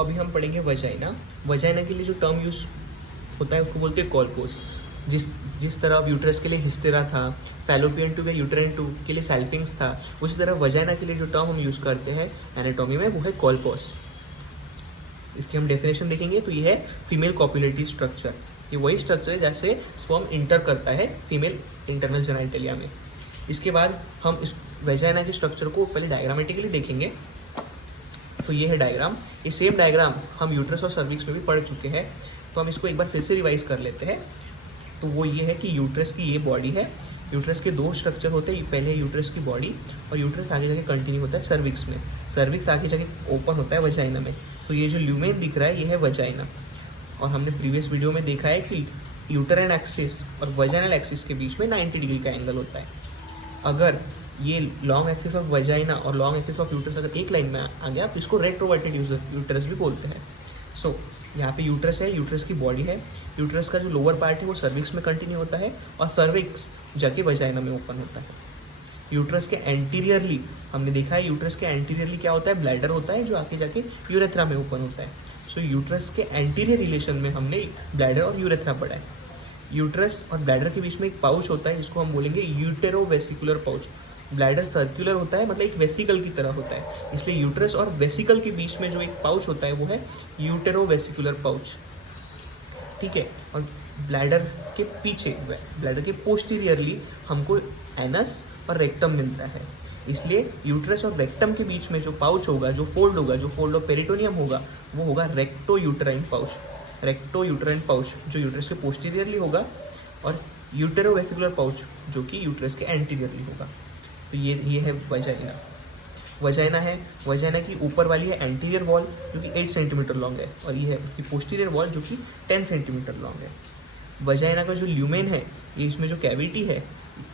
अभी हम पढ़ेंगे वजाइना। वजाइना के लिए जो टर्म यूज होता है उसको बोलते हैं कॉलपोस। जिस तरह यूट्रस के लिए हिस्टेरा था, फैलोपियन ट्यूब या यूट्राइन ट्यूब के लिए सैल्पिंग्स था, उसी तरह वजाइना के लिए जो टर्म हम यूज़ करते हैं एनाटॉमी में वो है कॉलपोस। इसकी हम डेफिनेशन देखेंगे तो ये है फीमेल कॉपुलेटरी स्ट्रक्चर। ये वही स्ट्रक्चर है जैसे स्पर्म इंटर करता है फीमेल इंटरनल जेनिटलिया में। इसके बाद हम इस वजाइना के स्ट्रक्चर को पहले डायग्रामेटिकली देखेंगे। तो ये है डायग्राम। ये सेम डायग्राम हम यूट्रस और सर्विक्स में भी पढ़ चुके हैं, तो हम इसको एक बार फिर से रिवाइज कर लेते हैं। तो वो ये है कि यूट्रस की ये बॉडी है। यूट्रस के दो स्ट्रक्चर होते हैं, पहले यूट्रस की बॉडी और यूट्रस आगे जाके कंटिन्यू होता है सर्विक्स में। सर्विक्स आगे जाके ओपन होता है वजाइना में। तो ये जो ल्यूमेन दिख रहा है ये है वजाइना। और हमने प्रीवियस वीडियो में देखा है कि यूटरन एक्सिस और वजाइनल एक्सिस के बीच में 90 डिग्री का एंगल होता है। अगर ये लॉन्ग एक्सिस ऑफ वजाइना और लॉन्ग एक्सिस ऑफ यूट्रस अगर एक लाइन में आ गया तो इसको रेट्रोवर्टेड यूट्रस भी बोलते हैं। सो यहाँ पे यूट्रस है, यूट्रस की बॉडी है। यूट्रस का जो लोअर पार्ट है वो सर्विक्स में कंटिन्यू होता है और सर्विक्स जाके वजाइना में ओपन होता है। यूट्रस के एंटीरियरली हमने देखा है, यूट्रस के एंटीरियरली क्या होता है, ब्लैडर होता है जो आगे जाके यूरेथ्रा में ओपन होता है। सो यूट्रस के एंटीरियर रिलेशन में हमने ब्लैडर और यूरेथ्रा पढ़ा है। यूट्रस और ब्लैडर के बीच में एक पाउच होता है जिसको हम बोलेंगे यूटेरोवेसिकुलर पाउच। ब्लैडर सर्कुलर होता है, मतलब एक वेसिकल की तरह होता है, इसलिए यूट्रस और वेसिकल के बीच में जो एक पाउच होता है वो है यूटेरोवेसिकुलर पाउच। ठीक है। और ब्लैडर के पीछे, ब्लैडर के पोस्टीरियरली हमको एनस और रेक्टम मिलता है। इसलिए यूट्रस और रेक्टम के बीच में जो पाउच होगा, जो फोल्ड ऑफ पेरिटोनियम होगा, वो होगा recto uterine pouch. Recto uterine pouch जो यूट्रस के पोस्टीरियरली होगा और यूटेरोवेसिकुलर पाउच जो कि यूट्रस के एंटीरियरली होगा। तो ये है वजाइना। वजाइना है, वजाइना की ऊपर वाली है एंटीरियर वॉल जो कि 8 सेंटीमीटर लॉन्ग है, और ये है उसकी पोस्टीरियर वॉल जो कि 10 सेंटीमीटर लॉन्ग है। वजाइना का जो ल्यूमेन है, ये इसमें जो कैविटी है,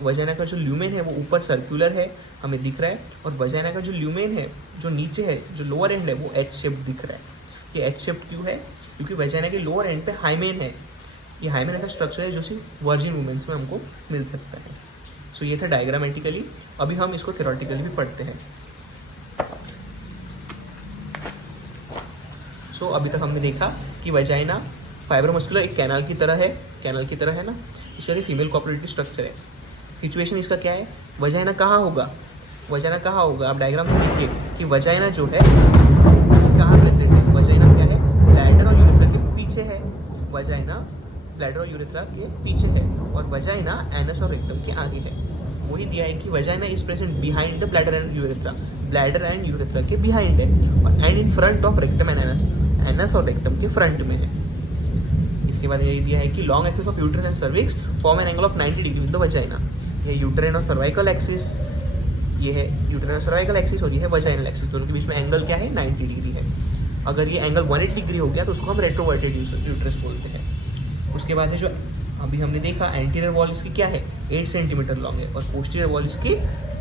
वजाइना का जो ल्यूमेन है वो ऊपर सर्कुलर है, हमें दिख रहा है। और वजाइना का जो ल्यूमेन है जो नीचे है, जो लोअर एंड है, वो एच शेप दिख रहा है। ये एच शेप क्यों है? क्योंकि वजाइना के लोअर एंड पे हाइमेन है। ये हाइमेन का स्ट्रक्चर है जो सिर्फ वर्जिन वुमेन्स में हमको मिल सकता है। सो ये था डायग्रामेटिकली। अभी हम इसको थ्योरेटिकली भी पढ़ते हैं। सो अभी तक हमने देखा कि वजाइना फाइब्रोमस्कुलर एक कैनाल की तरह है ना, इसका एक फीमेल कॉपुलेटरी स्ट्रक्चर है। सिचुएशन इसका क्या है, वजाइना कहाँ होगा? आप डायग्राम में देखिए कि वजाइना जो है कहाँ प्रेजेंट है। वजाइना क्या है? ब्लैडर और यूरेथ्रा के पीछे है। वजाइना ब्लैडर और यूरेथ्रा के पीछे है और वजाइना एनस और रेक्टम के आगे है। वही दिया है कि vagina is present behind the bladder and urethra. Bladder and urethra के बिहाइंड है और and in front of rectum and anus और रेक्टम के फ्रंट में है। इसके बाद ये दिया है कि long axis of uterus and cervix form an angle of 90 degree with the vagina. ये यूट्राइन और सर्वाइकल एक्सिस, ये है यूट्राइन और सर्वाइकल एक्सिस और ये है वजाइनल एक्सिस। दोनों के बीच में एंगल क्या है? 90 डिग्री है। अगर ये एंगल 180 डिग्री हो गया तो उसको हम रेट्रोवर्टेड यूट्रस बोलते हैं। उसके बाद है जो अभी हमने देखा, एंटीरियर वॉल इसकी क्या है? 8 सेंटीमीटर लॉन्ग है और पोस्टीरियर वॉल इसकी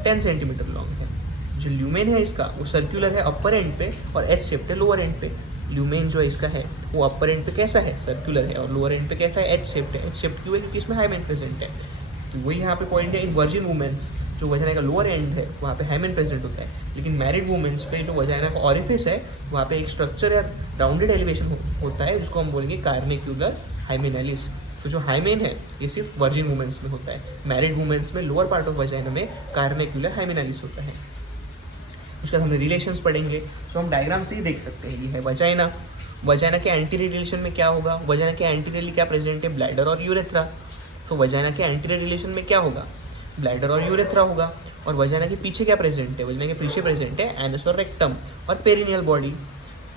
10 सेंटीमीटर लॉन्ग है। जो ल्यूमेन है इसका वो सर्कुलर है अपर एंड पे और एच शेप्ड है लोअर एंड पे। ल्यूमेन जो है इसका है वो अपर एंड पे कैसा है? सर्कुलर है और लोअर एंड पे कैसा है? एच शेप्ड है। एच शेप्ड क्यों है? क्योंकि इसमें हाइमेन प्रेजेंट है। तो वही यहाँ पे पॉइंट है, इन वर्जिन वुमेन्स जो वजाइना का लोअर एंड है वहाँ पे हाइमेन प्रेजेंट होता है, लेकिन मैरिड वुमेन्स पे जो वजाइना का ऑरिफिस है वहाँ पे एक स्ट्रक्चर या राउंडेड एलिवेशन होता है जिसको हम बोलेंगे कार्निक्यूलर हाइमेनालिस। तो जो हाइमेन है ये सिर्फ वर्जिन वुमेन्स में होता है। मैरिड वुमेन्स में लोअर पार्ट ऑफ वजाइना में कार्निक्यूलर हाइमेनालिस होता है। उसके बाद हमने रिलेशंस पढ़ेंगे, तो हम डायग्राम से ही देख सकते हैं। ये है वजाइना। वजाइना के एंटीरियर रिलेशन में क्या होगा? वजाइना के एंटीरियरली क्या प्रेजेंट है? ब्लैडर और यूरेथ्रा। तो वजाइना के एंटीरियर रिलेशन में क्या होगा? ब्लैडर और यूरेथ्रा होगा। और वजाइना के पीछे क्या प्रेजेंट है? वजाइना के पीछे प्रेजेंट है एनस और रेक्टम और पेरिनियल बॉडी,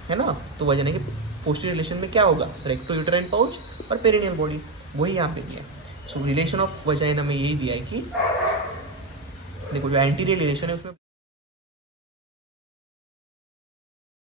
है ना। तो वजाइना के पोस्टीरियर रिलेशन में क्या होगा? रेक्टो यूटेराइन पाउच और पेरिनियल बॉडी, वही यहाँ पे दिया है। सो रिलेशन ऑफ वजाइना में यही दिया है कि देखो जो एंटीरियर रिलेशन है उसमें